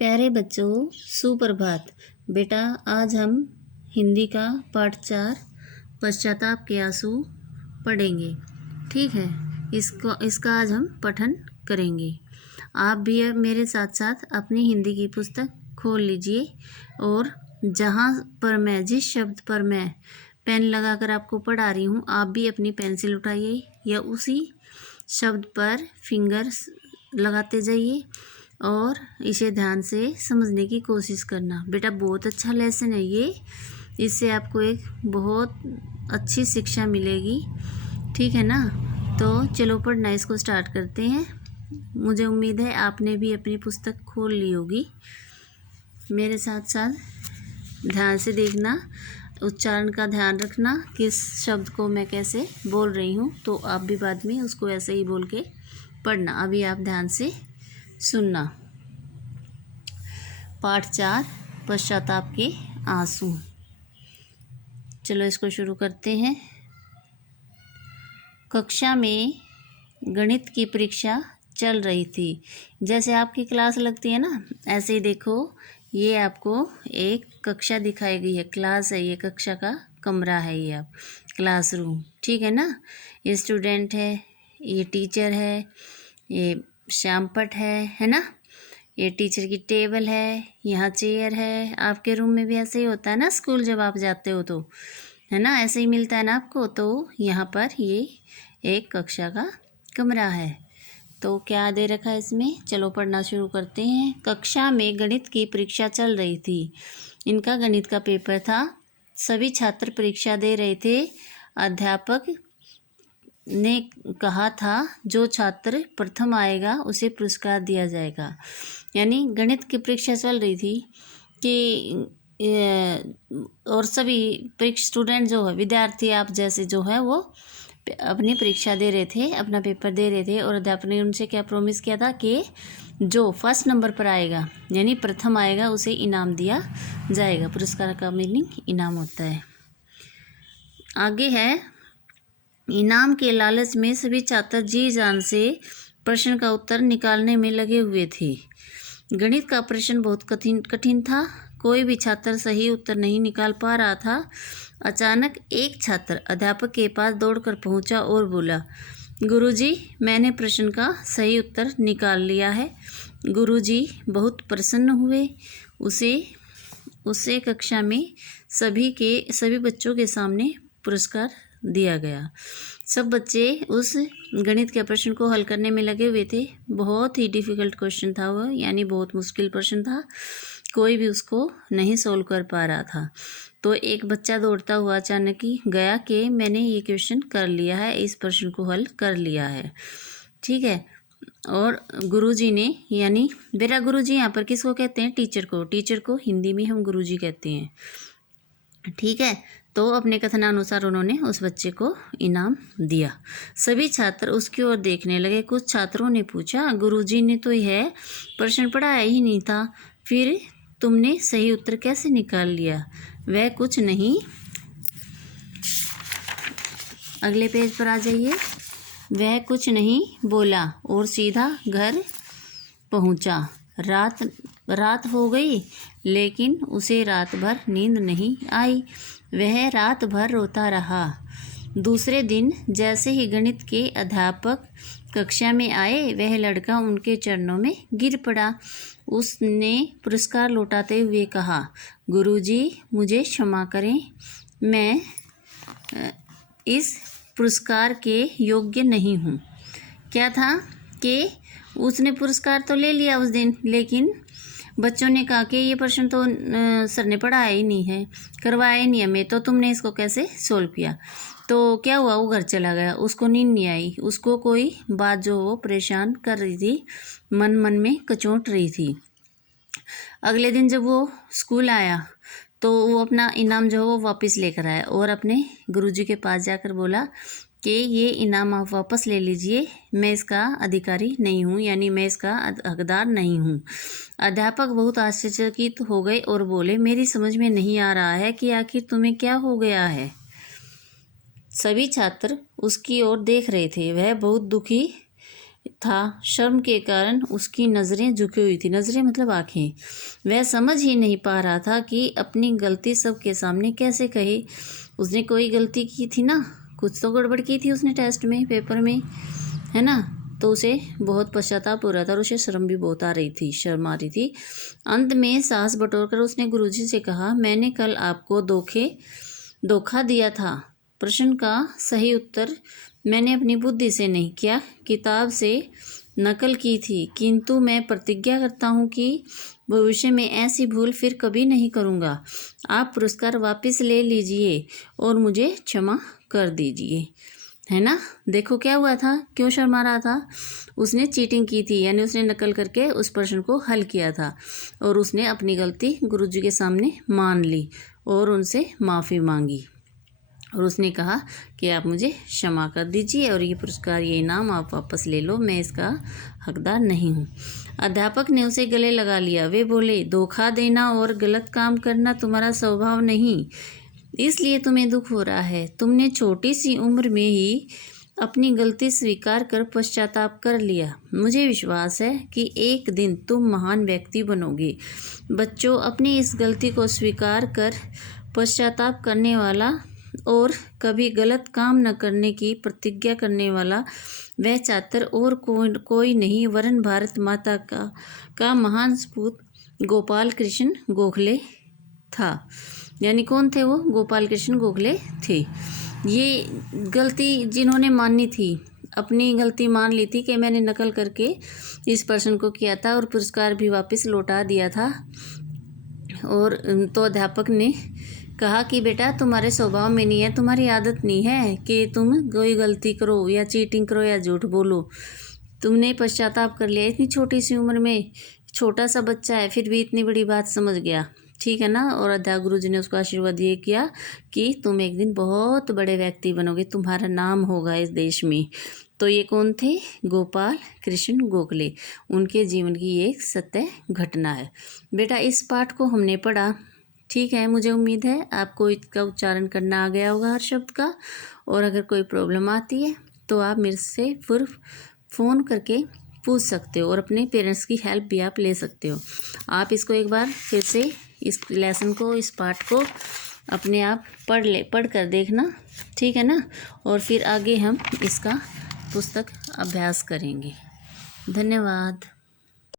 प्यारे बच्चों, सुप्रभात। बेटा, आज हम हिंदी का पाठ 4 पश्चाताप के आंसू पढ़ेंगे। ठीक है, इसका आज हम पठन करेंगे। आप भी अब मेरे साथ साथ अपनी हिंदी की पुस्तक खोल लीजिए और जहाँ पर मैं जिस शब्द पर मैं पेन लगाकर आपको पढ़ा रही हूँ, आप भी अपनी पेंसिल उठाइए या उसी शब्द पर फिंगर्स लगाते जाइए और इसे ध्यान से समझने की कोशिश करना। बेटा, बहुत अच्छा लेसन है ये, इससे आपको एक बहुत अच्छी शिक्षा मिलेगी। ठीक है ना? तो चलो पढ़ना इसको स्टार्ट करते हैं। मुझे उम्मीद है आपने भी अपनी पुस्तक खोल ली होगी। मेरे साथ साथ ध्यान से देखना, उच्चारण का ध्यान रखना, किस शब्द को मैं कैसे बोल रही हूँ, तो आप भी बाद में उसको ऐसे ही बोल के पढ़ना। अभी आप ध्यान से सुनना। पाठ 4 पश्चाताप के आंसू। चलो इसको शुरू करते हैं। कक्षा में गणित की परीक्षा चल रही थी। जैसे आपकी क्लास लगती है ना, ऐसे ही देखो, ये आपको एक कक्षा दिखाई गई है। क्लास है, ये कक्षा का कमरा है, ये आप क्लासरूम। ठीक है ना? ये स्टूडेंट है, ये टीचर है, ये श्यामपट है ना? ये टीचर की टेबल है, यहाँ चेयर है। आपके रूम में भी ऐसे ही होता है ना, स्कूल जब आप जाते हो तो, है ना? ऐसे ही मिलता है ना आपको। तो यहाँ पर ये एक कक्षा का कमरा है। तो क्या दे रखा है इसमें? चलो पढ़ना शुरू करते हैं। कक्षा में गणित की परीक्षा चल रही थी। इनका गणित का पेपर था। सभी छात्र परीक्षा दे रहे थे। अध्यापक ने कहा था, जो छात्र प्रथम आएगा उसे पुरस्कार दिया जाएगा। यानी गणित की परीक्षा चल रही थी कि और सभी स्टूडेंट जो है, विद्यार्थी आप जैसे जो है, वो अपनी परीक्षा दे रहे थे, अपना पेपर दे रहे थे। और अध्यापक ने उनसे क्या प्रॉमिस किया था कि जो फर्स्ट नंबर पर आएगा, यानी प्रथम आएगा, उसे इनाम दिया जाएगा। पुरस्कार का मीनिंग इनाम होता है। आगे है, इनाम के लालच में सभी छात्र जी जान से प्रश्न का उत्तर निकालने में लगे हुए थे। गणित का प्रश्न बहुत कठिन था। कोई भी छात्र सही उत्तर नहीं निकाल पा रहा था। अचानक एक छात्र अध्यापक के पास दौड़कर पहुंचा और बोला, गुरुजी, मैंने प्रश्न का सही उत्तर निकाल लिया है। गुरुजी बहुत प्रसन्न हुए। उसे कक्षा में सभी बच्चों के सामने पुरस्कार दिया गया। सब बच्चे उस गणित के प्रश्न को हल करने में लगे हुए थे। बहुत ही डिफ़िकल्ट क्वेश्चन था वो, यानी बहुत मुश्किल प्रश्न था। कोई भी उसको नहीं सोल्व कर पा रहा था। तो एक बच्चा दौड़ता हुआ अचानक ही गया कि मैंने ये क्वेश्चन कर लिया है, इस प्रश्न को हल कर लिया है। ठीक है। और गुरुजी ने, यानी मेरा गुरुजी यहाँ पर किसको कहते हैं? टीचर को। टीचर को हिंदी में हम गुरुजी कहते हैं। ठीक है। तो अपने कथनानुसार उन्होंने उस बच्चे को इनाम दिया। सभी छात्र उसकी ओर देखने लगे। कुछ छात्रों ने पूछा, गुरुजी ने तो यह प्रश्न पढ़ाया ही नहीं था, फिर तुमने सही उत्तर कैसे निकाल लिया? वह कुछ नहीं, अगले पेज पर आ जाइए। वह कुछ नहीं बोला और सीधा घर पहुंचा। रात हो गई, लेकिन उसे रात भर नींद नहीं आई। वह रात भर रोता रहा। दूसरे दिन जैसे ही गणित के अध्यापक कक्षा में आए, वह लड़का उनके चरणों में गिर पड़ा। उसने पुरस्कार लौटाते हुए कहा, गुरुजी, मुझे क्षमा करें, मैं इस पुरस्कार के योग्य नहीं हूँ। क्या था कि उसने पुरस्कार तो ले लिया उस दिन, लेकिन बच्चों ने कहा कि ये प्रश्न तो सर ने पढ़ाया ही नहीं है, करवाया ही नहीं हमें, तो तुमने इसको कैसे सोल्व किया? तो क्या हुआ, वो घर चला गया। उसको नींद नहीं आई। उसको कोई बात जो वो परेशान कर रही थी, मन में कचोट रही थी। अगले दिन जब वो स्कूल आया तो वो अपना इनाम जो है वो वापस लेकर आया और अपने गुरुजी के पास जाकर बोला कि ये इनाम आप वापस ले लीजिए, मैं इसका अधिकारी नहीं हूँ, यानी मैं इसका हकदार नहीं हूँ। अध्यापक बहुत आश्चर्यचकित हो गए और बोले, मेरी समझ में नहीं आ रहा है कि आखिर तुम्हें क्या हो गया है। सभी छात्र उसकी ओर देख रहे थे। वह बहुत दुखी था, शर्म के कारण उसकी नज़रें झुकी हुई थी। नज़रें मतलब आँखें। वह समझ ही नहीं पा रहा था कि अपनी गलती सबके सामने कैसे कहे। उसने कोई गलती की थी ना, कुछ तो गड़बड़ की थी उसने टेस्ट में, पेपर में, है ना। तो उसे बहुत पश्चाताप हो रहा था और उसे शर्म भी बहुत आ रही थी, शर्म आ रही थी। अंत में सांस बटोरकर उसने गुरुजी से कहा, मैंने कल आपको धोखा दिया था। प्रश्न का सही उत्तर मैंने अपनी बुद्धि से नहीं किया, किताब से नकल की थी, किंतु मैं प्रतिज्ञा करता हूँ कि भविष्य में ऐसी भूल फिर कभी नहीं करूँगा। आप पुरस्कार वापस ले लीजिए और मुझे क्षमा कर दीजिए। है ना। देखो क्या हुआ था, क्यों शर्मा रहा था। उसने चीटिंग की थी, यानी उसने नकल करके उस प्रश्न को हल किया था और उसने अपनी गलती गुरुजी के सामने मान ली और उनसे माफ़ी मांगी और उसने कहा कि आप मुझे क्षमा कर दीजिए और ये पुरस्कार, ये इनाम आप वापस ले लो, मैं इसका हकदार नहीं हूँ। अध्यापक ने उसे गले लगा लिया। वे बोले, धोखा देना और गलत काम करना तुम्हारा स्वभाव नहीं, इसलिए तुम्हें दुख हो रहा है। तुमने छोटी सी उम्र में ही अपनी गलती स्वीकार कर पश्चाताप कर लिया। मुझे विश्वास है कि एक दिन तुम महान व्यक्ति बनोगे। बच्चों, अपनी इस गलती को स्वीकार कर पश्चाताप करने वाला और कभी गलत काम न करने की प्रतिज्ञा करने वाला वह छात्र और कोई नहीं वरन भारत माता का महान सपूत गोपाल कृष्ण गोखले था। यानी कौन थे वो? गोपाल कृष्ण गोखले थे। ये गलती जिन्होंने मानी थी, अपनी गलती मान ली थी कि मैंने नकल करके इस प्रश्न को किया था और पुरस्कार भी वापस लौटा दिया था। और तो अध्यापक ने कहा कि बेटा, तुम्हारे स्वभाव में नहीं है, तुम्हारी आदत नहीं है कि तुम कोई गलती करो या चीटिंग करो या झूठ बोलो। तुमने पश्चाताप कर लिया इतनी छोटी सी उम्र में। छोटा सा बच्चा है फिर भी इतनी बड़ी बात समझ गया, ठीक है ना। और अध्यापक गुरुजी ने उसको आशीर्वाद ये किया कि तुम एक दिन बहुत बड़े व्यक्ति बनोगे, तुम्हारा नाम होगा इस देश में। तो ये कौन थे? गोपाल कृष्ण गोखले। उनके जीवन की ये एक सत्य घटना है। बेटा, इस पाठ को हमने पढ़ा, ठीक है। मुझे उम्मीद है आपको इसका उच्चारण करना आ गया होगा हर शब्द का। और अगर कोई प्रॉब्लम आती है तो आप मेरे से फिर फ़ोन करके पूछ सकते हो और अपने पेरेंट्स की हेल्प भी आप ले सकते हो। आप इसको एक बार फिर से इस लेसन को, इस पाठ को अपने आप पढ़ कर देखना, ठीक है ना। और फिर आगे हम इसका पुस्तक अभ्यास करेंगे। धन्यवाद।